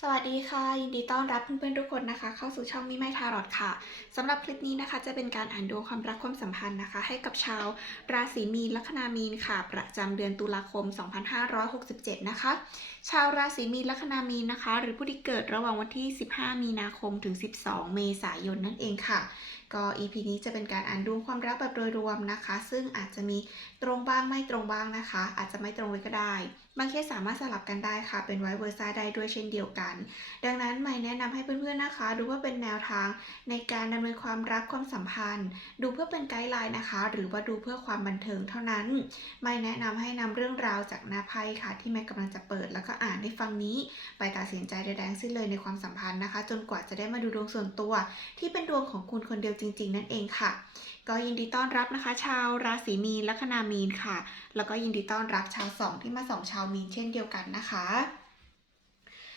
สวัสดีค่ะ ยินดีต้อนรับเพื่อนๆทุกคนนะคะ เข้าสู่ช่องมิไมทารอดค่ะสำหรับคลิปนี้นะคะ จะเป็นการอ่านดวงความรักความสัมพันธ์นะคะ ให้กับชาวราศีมีนลัคนามีนค่ะ ประจำเดือนตุลาคม 2567 นะคะ ชาวราศีมีนลัคนามีนนะคะ หรือผู้ที่เกิดระหว่างวันที่ 15 มีนาคมถึง 12 เมษายนนั่นเองค่ะ ก็ EP นี้จะเป็นการอ่านดวงความรักแบบโดยรวมนะคะ ซึ่งอาจจะมีตรงบ้างไม่ตรงบ้างนะคะ อาจจะไม่ตรงเลยก็ได้ บางเคสสามารถสลับกันได้ค่ะ เป็นไวเวอร์ซ่าได้ด้วยเช่นเดียวกัน ดังนั้นไม่แนะนำให้เพื่อนๆนะคะ ดูว่าเป็นแนวทางในการดำเนินความรักความสัมพันธ์ ดูเพื่อเป็นไกด์ไลน์นะคะ หรือว่าดูเพื่อความบันเทิงเท่านั้น ไม่แนะนำให้นำเรื่องราวจากหน้าไพ่ค่ะ ที่แม่กำลังจะเปิดแล้วก็อ่านให้ฟังนี้ ไปตัดสินใจใดๆทั้งสิ้นเลยในความสัมพันธ์นะคะ จนกว่าจะได้มาดูดวงส่วนตัว ที่เป็นดวงของคุณคนเดียวจริง ๆ นั่นเองค่ะก็ยินดีต้อนรับนะคะ ชาวราศีมีนลัคนามีนค่ะ แล้วก็ยินดีต้อนรับชาวสองที่มาสองชาวมีนเช่นเดียวกันนะคะ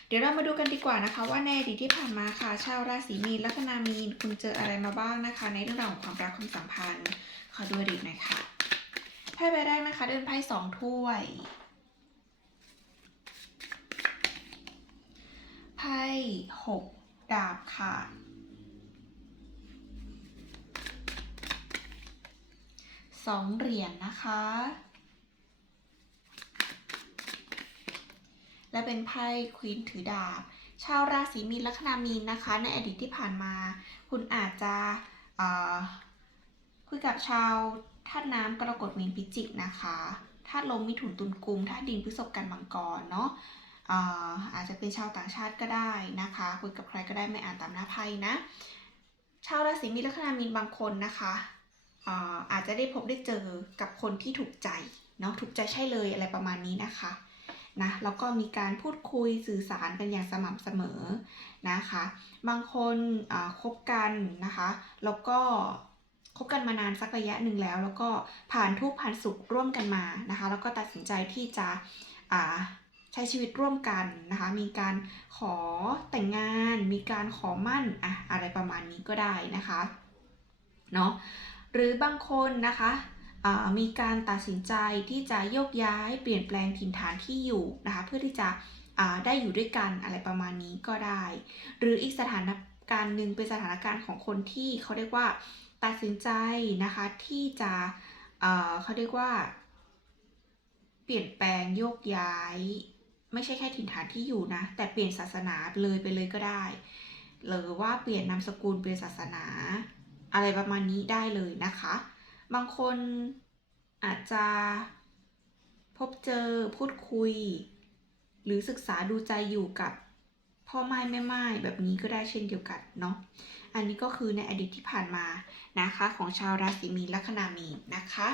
เดี๋ยวเรามาดูกันดีกว่านะคะ ว่าในอดีตที่ผ่านมาค่ะ ชาวราศีมีนลัคนามีนคุณเจออะไรมาบ้างนะคะ ในเรื่องราวของความรักความสัมพันธ์ ขอดูอดีตหน่อยค่ะไพ่ใบแรกนะคะ เดินไพ่สองถ้วยไพ่หกดาบค่ะ สองเหรียญนะคะ และเป็นไพ่ควีนถือดาบ ชาวราศีมีนลัคนามีนนะคะ ในอดีตที่ผ่านมา คุณอาจจะคุยกับชาวธาตุน้ำกรกฎมีนพิจิกนะคะธาตุลมมิถุนตุลกุมธาตุดินพฤษภกันมังกรเนาะเอ่ออาจจะเป็นชาวต่างชาติก็ได้นะคะคุยกับใครก็ได้ไม่อ่านตามหน้าไพ่นะ ชาวราศีมีนลัคนามีนบางคนนะคะ อาจจะได้พบได้เจอกับคนที่ถูกใจเนาะถูกใจใช่เลยอะไรประมาณนี้นะคะนะแล้วก็มีการพูดคุยสื่อสารกันอย่างสม่ำเสมอนะคะ บางคนคบกันนะคะ แล้วก็คบกันมานานสักระยะหนึ่งแล้ว แล้วก็ผ่านทุกผ่านสุขร่วมกันมานะคะ แล้วก็ตัดสินใจที่จะใช้ชีวิตร่วมกันนะคะ มีการขอแต่งงาน มีการขอมั่นอะอะไรประมาณนี้ก็ได้นะคะเนาะ หรือบางคนนะคะมีการตัดสินใจที่จะโยกย้ายเปลี่ยนแปลงถิ่นฐานที่อยู่นะคะเพื่อที่จะได้อยู่ด้วยกันอะไรประมาณนี้ก็ได้ หรืออีกสถานการณ์หนึ่งเป็นสถานการณ์ของคนที่เขาเรียกว่าตัดสินใจนะคะที่จะเอ่อเขาเรียกว่า เปลี่ยนแปลงโยกย้าย ไม่ใช่แค่ถิ่นฐานที่อยู่นะ แต่เปลี่ยนศาสนาเลยไปเลยก็ได้ หรือว่าเปลี่ยนนามสกุลเปลี่ยนศาสนา อะไรประมาณนี้ได้เลยนะคะ บางคนอาจจะพบเจอพูดคุย หรือศึกษาดูใจอยู่กับพ่อไม้แม่ไม้แบบนี้ก็ได้เช่นเดียวกันเนาะอันนี้ก็คือในอดีตที่ผ่านมานะคะของชาวราศีมีนลัคนามีนนะคะ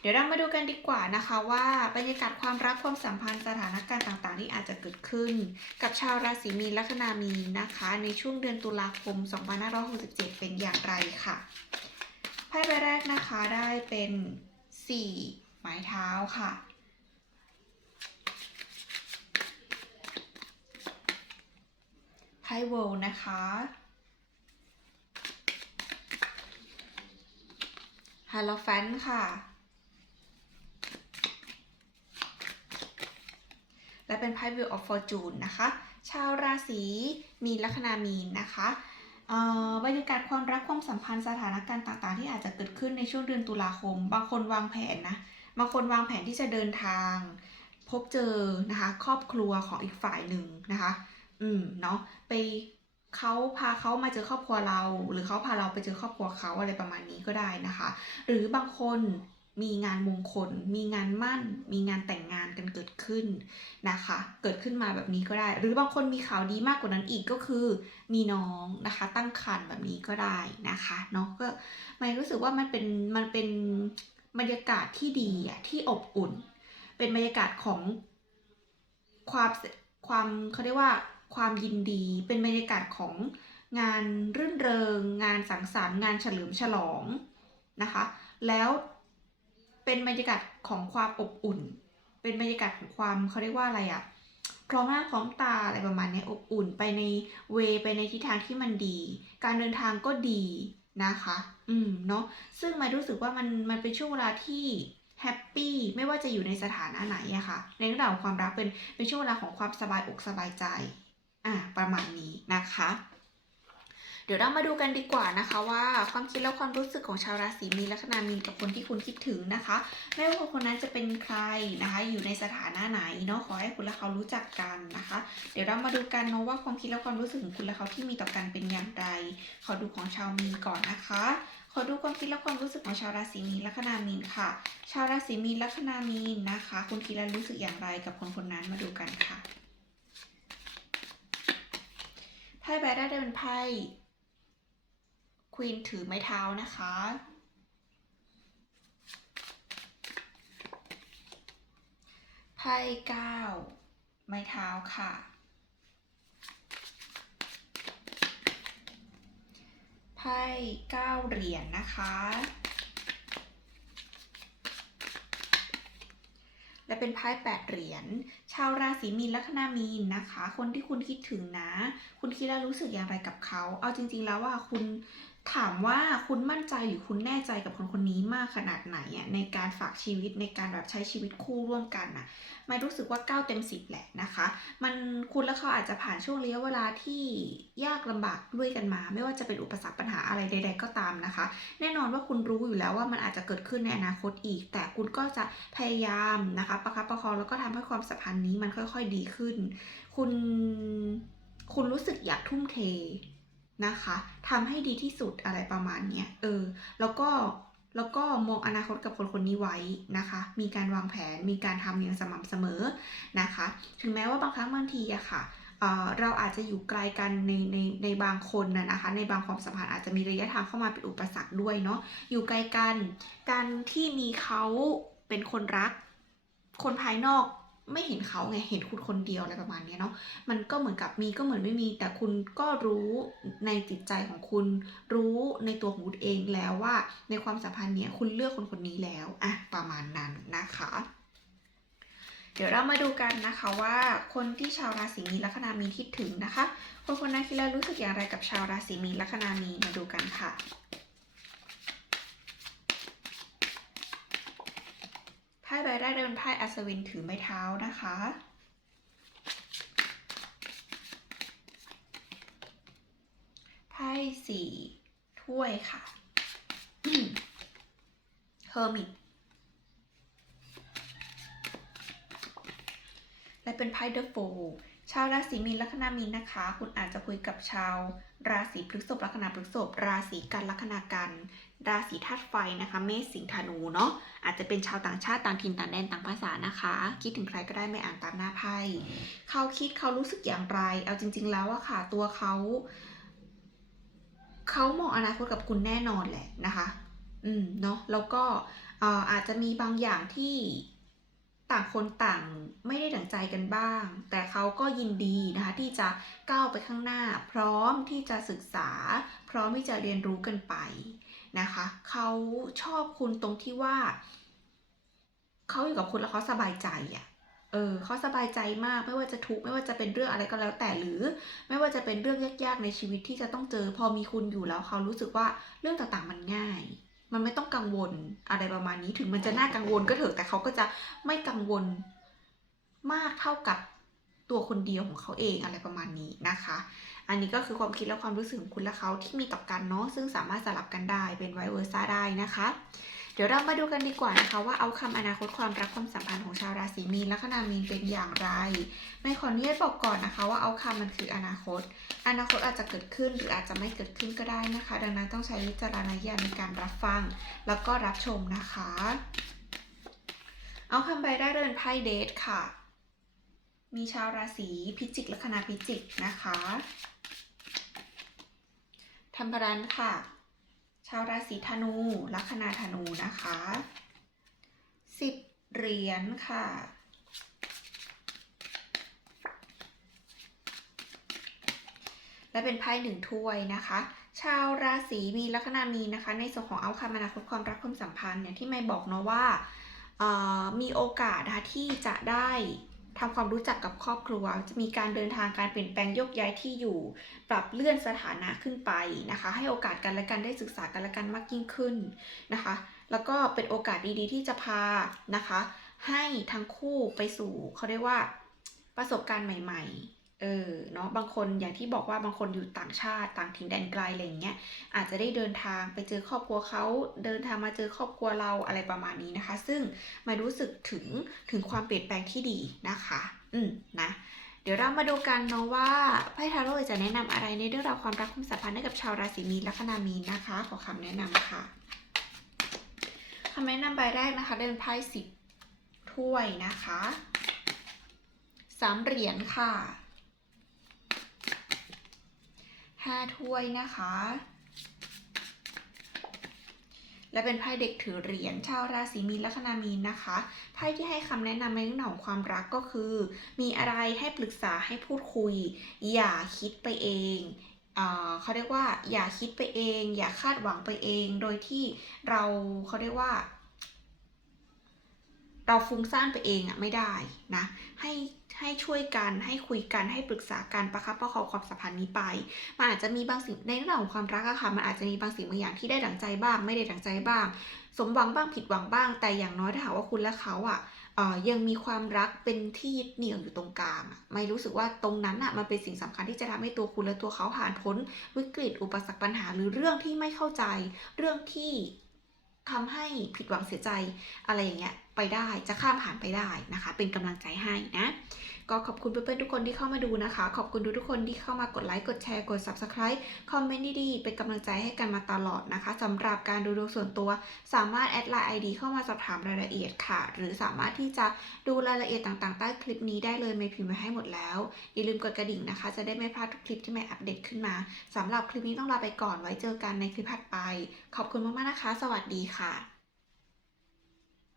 เดี๋ยวเรามาดูกันดีกว่านะคะว่าบรรยากาศความรักความสัมพันธ์สถานการณ์ต่างๆที่อาจจะเกิดขึ้น กับชาวราศีมีนลัคนามีนนะคะ ในช่วงเดือนตุลาคม 2567 เป็นอย่างไรค่ะไพ่ใบแรกนะคะได้เป็น4ไม้เท้าค่ะไพ่เวิลนะคะฮาโลแฟนค่ะ และเป็นไพ่ Wheel of Fortune นะคะ ชาวราศีมีนลัคนามีนนะคะอ่อบรรยากาศความรักความสัมพันธ์สถานการณ์ต่างๆ ที่อาจจะเกิดขึ้นในช่วงเดือนตุลาคม บางคนวางแผนนะ บางคนวางแผนที่จะเดินทาง พบเจอนะคะครอบครัวของอีกฝ่ายหนึ่งนะคะ อืมเนาะไปเขาพาเขามาเจอครอบครัวเรา หรือเขาพาเราไปเจอครอบครัวเขาอะไรประมาณนี้ก็ได้นะคะ หรือบางคน มีงานมงคล มีงานมั่น มีงานแต่งงานกันเกิดขึ้นนะคะ เกิดขึ้นมาแบบนี้ก็ได้ หรือบางคนมีข่าวดีมากกว่านั้นอีกก็คือ มีน้องนะคะ ตั้งครรภ์แบบนี้ก็ได้นะคะเนาะก็มันรู้สึกว่ามันเป็นมันเป็นบรรยากาศที่ดีอะที่อบอุ่น เป็นบรรยากาศของความความเขาเรียกว่าความยินดี เป็นบรรยากาศของงานรื่นเริง งานสังสรรค์งานเฉลิมฉลองนะคะ แล้ว เป็นบรรยากาศของความอบอุ่น เป็นบรรยากาศของความเขาเรียกว่าอะไรอะพร้อมหน้าพร้อมตาอะไรประมาณนี้อบอุ่นไปในเวไปในทิศทางที่มันดี การเดินทางก็ดีนะคะ อืมเนาะซึ่งมารู้สึกว่ามันมันเป็นช่วงเวลาที่แฮปปี้ไม่ว่าจะอยู่ในสถานะไหนอะค่ะ ในเรื่องราวของความรักเป็นเป็นช่วงเวลาของความสบายอกสบายใจ อะประมาณนี้นะคะ เดี๋ยวเรามาดูกันดีกว่านะคะว่าความคิดและความรู้สึกของชาวราศีมีนลัคนามีนกับคนที่คุณคิดถึงนะคะ ไม่ว่าคนนั้นจะเป็นใครนะคะ อยู่ในสถานะไหนเนาะขอให้คุณและเขารู้จักกันนะคะ เดี๋ยวเรามาดูกันเนาะว่าความคิดและความรู้สึกของคุณและเขาที่มีต่อกันเป็นอย่างไร ขอดูของชาวมีนก่อนนะคะขอดูความคิดและความรู้สึกของชาวราศีมีนลัคนามีนค่ะ ชาวราศีมีนลัคนามีนนะคะ คุณคิดและรู้สึกอย่างไรกับคนคนนั้นมาดูกันค่ะไพ่ใบแรกได้เป็นไพ่ ควีนถือไม้เท้านะคะ ไพ่เก้าไม้เท้าค่ะ ไพ่เก้าเหรียญนะคะ และเป็นไพ่แปดเหรียญ ชาวราศีมีนลัคนามีนนะคะ คนที่คุณคิดถึงนะ คุณคิดแล้วรู้สึกอย่างไรกับเขา เอาจริง ๆ แล้วว่าคุณ ถามว่าคุณมั่นใจหรือคุณแน่ใจกับคนคนนี้มากขนาดไหนอะในการฝากชีวิตในการแบบใช้ชีวิตคู่ร่วมกันอะไม่รู้สึกว่า 9 เต็ม 10 แหละนะคะ มันคุณและเขาอาจจะผ่านช่วงระยะเวลาที่ยากลำบากด้วยกันมา ไม่ว่าจะเป็นอุปสรรคปัญหาอะไรใด ๆ ก็ตามนะคะ แน่นอนว่าคุณรู้อยู่แล้วว่ามันอาจจะเกิดขึ้นในอนาคตอีก แต่คุณก็จะพยายามนะคะ ประคับประคองแล้วก็ทำให้ความสัมพันธ์นี้มันค่อย ๆ ดีขึ้น คุณคุณรู้สึกอยากทุ่มเท นะคะทำให้ดีที่สุดอะไรประมาณเนี้ยเออ แล้วก็แล้วก็มองอนาคตกับคนคนนี้ไว้นะคะ มีการวางแผน มีการทำอย่างสม่ำเสมอนะคะ ถึงแม้ว่าบางครั้งบางทีอะค่ะเเราอาจจะอยู่ไกลกันในในในบางคนนะนะคะ ในบางความสัมพันธ์อาจจะมีระยะทางเข้ามาเป็นอุปสรรคด้วยเนาะอยู่ไกลกัน การที่มีเขาเป็นคนรัก คนภายนอก ไม่เห็นเขาไงเห็นคุณคนเดียวอะไรประมาณนี้เนาะมันก็เหมือนกับมีก็เหมือนไม่มี แต่คุณก็รู้ในจิตใจของคุณ รู้ในตัวของคุณเองแล้วว่า ในความสัมพันธ์เนี้ยคุณเลือกคนคนนี้แล้วอะประมาณนั้นนะคะ เดี๋ยวเรามาดูกันนะคะว่า คนที่ชาวราศีมีนลัคนามีนคิดถึงนะคะ คนคนนั้นคิดแล้วรู้สึกอย่างไรกับชาวราศีมีนลัคนามีนมาดูกันค่ะ ไพ่ใบแรกเป็นไพ่อัศวินถือไม้เท้านะคะ ไพ่สี่ถ้วยค่ะเฮอร์มิตและเป็นไพ่เดอะโฟชาวราศีมีนลัคนามีนนะคะ คุณอาจจะคุยกับชาว ราศีพฤษภลัคนาพฤษภราศีกันลัคนากันราศีธาตุไฟนะคะเมษสิงห์ธนูเนาะอาจจะเป็นชาวต่างชาติต่างถิ่นต่างแดนต่างภาษานะคะ คิดถึงใครก็ได้ไม่อ่านตามหน้าไพ่เขาคิดเขารู้สึกอย่างไร เอาจริง ๆ แล้วอะค่ะตัวเขาเขามองอนาคตกับคุณแน่นอนแหละนะคะ อืมเนาะแล้วก็อาจจะมีบางอย่างที่ ต่างคนต่างไม่ได้ดั่งใจกันบ้าง แต่เขาก็ยินดีนะคะที่จะก้าวไปข้างหน้า พร้อมที่จะศึกษา พร้อมที่จะเรียนรู้กันไปนะคะเขาชอบคุณตรงที่ว่าเขาอยู่กับคุณแล้วเขาสบายใจอะ่ะเออเขาสบายใจมากไม่ว่าจะทุกข์ไม่ว่าจะเป็นเรื่องอะไรก็แล้วแต่หรือ ไม่ว่าจะเป็นเรื่องยากๆในชีวิตที่จะต้องเจอ พอมีคุณอยู่แล้วเขารู้สึกว่าเรื่องต่างๆมันง่าย มันไม่ต้องกังวลอะไรประมาณนี้ถึงมันจะน่ากังวลก็เถอะแต่เขาก็จะไม่กังวลมากเท่ากับตัวคนเดียวของเขาเองอะไรประมาณนี้นะคะ อันนี้ก็คือความคิดและความรู้สึกของคุณและเขาที่มีต่อกันเนาะซึ่งสามารถสลับกันได้เป็นไวเวอร์ซ่าได้นะคะ ดี๋ยวเรามาดูกันดีกว่านะคะว่าเอาคำอนาคตความรักความสัมพันธ์ของชาวราศีมีนลัคนามีนเป็นอย่างไรในขออนุญาตบอกก่อนนะคะว่าเอาคำมันคืออนาคต อนาคตอาจจะเกิดขึ้นหรืออาจจะไม่เกิดขึ้นก็ได้นะคะ ดังนั้นต้องใช้วิจารณญาณในการรับฟัง แล้วก็รับชมนะคะ เอาคำใบได้เดินไพ่เดทค่ะ มีชาวราศีพิจิกลัคนาพิจิกนะคะธรรมรันค่ะ ชาวราศีธนูลัคนาธนูนะคะสิบเหรียญค่ะและเป็นไพ่หนึ่งถ้วยนะคะ ชาวราศีมีลัคนามีนะคะ ในส่วนของเอาคำอนาคตความรักความสัมพันธ์เนี่ยที่ไม่บอกเนาะว่ามีโอกาสนะที่จะได้ ทำความรู้จักกับครอบครัว จะมีการเดินทางการเปลี่ยนแปลงยกย้ายที่อยู่ ปรับเลื่อนสถานะขึ้นไปนะคะ ให้โอกาสกันและกันได้ศึกษากันและกันมากยิ่งขึ้นนะคะ แล้วก็เป็นโอกาสดีๆ ที่จะพานะคะ ให้ทั้งคู่ไปสู่เขาเรียกว่าประสบการณ์ใหม่ ๆ เออเนาะบางคนอย่างที่บอกว่าบางคนอยู่ต่างชาติต่างถิ่นแดนไกลอะไรอย่างเงี้ยอาจจะได้เดินทางไปเจอครอบครัวเขาเดินทางมาเจอครอบครัวเราอะไรประมาณนี้นะคะ ซึ่งมารู้สึกถึงถึงความเปลี่ยนแปลงที่ดีนะคะ อืมนะเดี๋ยวเรามาดูกันเนาะว่าไพ่ทาโร่จะแนะนำอะไรในเรื่องราวความรักความสัมพันธ์ให้กับชาวราศีมีนลัคนามีนนะคะ ขอคำแนะนำค่ะคำแนะนำใบแรกนะคะเดินไพ่สิบถ้วยนะคะสามเหรียญค่ะ ห้าถ้วยนะคะ และเป็นไพ่เด็กถือเหรียญชาวราศีมีนลัคนามีนนะคะไพ่ที่ให้คำแนะนำในเรื่องของความรักก็คือ มีอะไรให้ปรึกษาให้พูดคุย อย่าคิดไปเองเอเขาเรียกว่าอย่าคิดไปเอง อย่าคาดหวังไปเอง โดยที่เราเขาเรียกว่า เราฟุ้งซ่านไปเองอะไม่ได้นะ ให้ให้ช่วยกันให้คุยกันให้ปรึกษากันประคับประคองความสัมพันธ์นี้ไป มันอาจจะมีบางสิ่งในเรื่องของความรักอะค่ะมันอาจจะมีบางสิ่งบางอย่างที่ได้ดังใจบ้าง ไม่ได้ดังใจบ้าง สมหวังบ้างผิดหวังบ้าง แต่อย่างน้อยถ้าหากว่าคุณและเขาอะเอ่อยังมีความรักเป็นที่ยึดเหนี่ยวอยู่ตรงกลางไม่รู้สึกว่าตรงนั้นอะมันเป็นสิ่งสำคัญที่จะทำให้ตัวคุณและตัวเขาผ่านพ้นวิกฤต อุปสรรคปัญหาหรือเรื่องที่ไม่เข้าใจ เรื่องที่ทำให้ผิดหวังเสียใจอะไรอย่างเงี้ย ไปได้ จะข้ามผ่านไปได้นะคะ เป็นกำลังใจให้นะ ก็ขอบคุณเพื่อนๆทุกคนที่เข้ามาดูนะคะ ขอบคุณทุกๆคนที่เข้ามากดไลค์ กดแชร์ กด subscribe คอมเมนต์ดีๆ เป็นกำลังใจให้กันมาตลอดนะคะสำหรับการดูดวงส่วนตัว สามารถแอดไลน์ ID เข้ามาสอบถามรายละเอียดค่ะ หรือสามารถที่จะดูรายละเอียดต่างๆ ใต้คลิปนี้ได้เลยเมย์พิมพ์ไว้ให้หมดแล้ว อย่าลืมกดกระดิ่งนะคะ จะได้ไม่พลาดทุกคลิปที่เมย์อัปเดตขึ้นมาสำหรับคลิปนี้ต้องลาไปก่อน ไว้เจอกันในคลิปถัดไป ขอบคุณมากๆนะคะ สวัสดีค่ะ